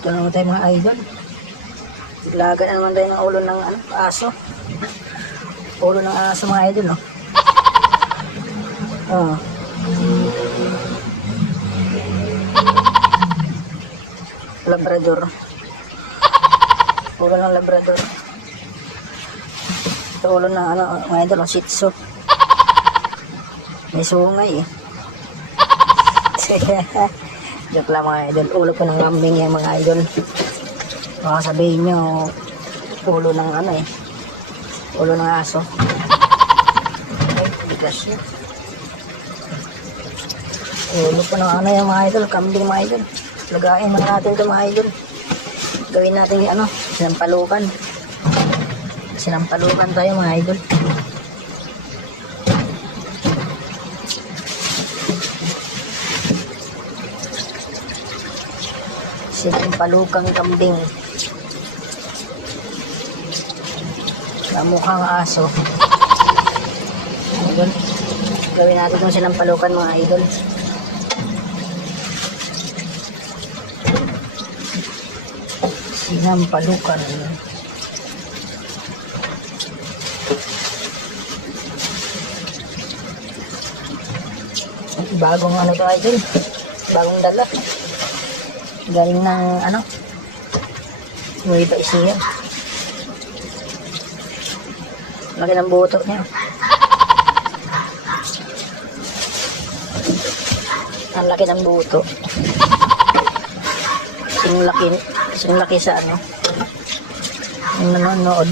Ito naman tayo mga idol. Laga na naman tayo ng ulo ng aso. Ulo ng aso mga idol, no? Oh. Labrador. Ulo ng Labrador. Ito ulo ng mga idol, Shih Tzu. May sungay eh. Joke lang mga idol. Ulo po ng lambing yan mga idol. Baka sabihin nyo, ulo ng ulo ng aso. Ay, bigas yun. Ulo po ng yung mga idol, kambing mga idol. Lagayin man natin ito mga idol. Gawin natin yung sinampalukan. Sinampalukan tayo mga idol. Sinampalukang kambing. Na mukhang aso. Idol. Gawin natin itong sinampalukan mga idol. Sinampalukan. Bagong ito idol. Bagong dala. Galing ng Nueva Ecija. Laki ng buto niya. Ang laki ng buto. Sing laki sa yung nanonood.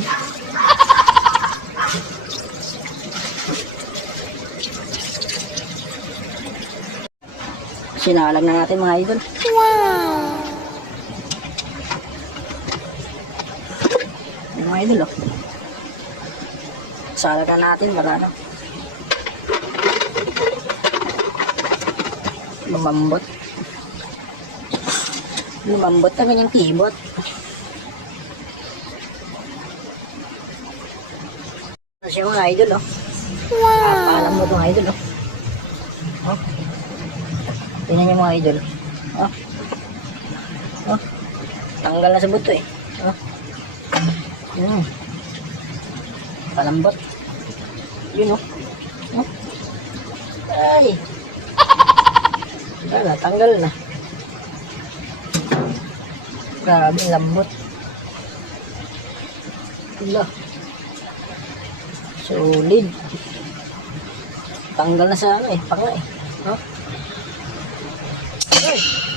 Sinalag na natin mga idol. Wow! Mga idol oh. Salag na natin para lumambot. Lumambot na kanyang kibot. Ano siya mga idol oh. Wow! Alam mo itong idol oh. Oh. Tingnan niyo mga idol. Oh. Oh. Tanggal na sa buto eh. Oh. Palambot. Yun oh. Oh. Ay. Wala, tanggal na. Grabe lambot. Wala. Solid. Tanggal na sa panga eh. Oh. Ay.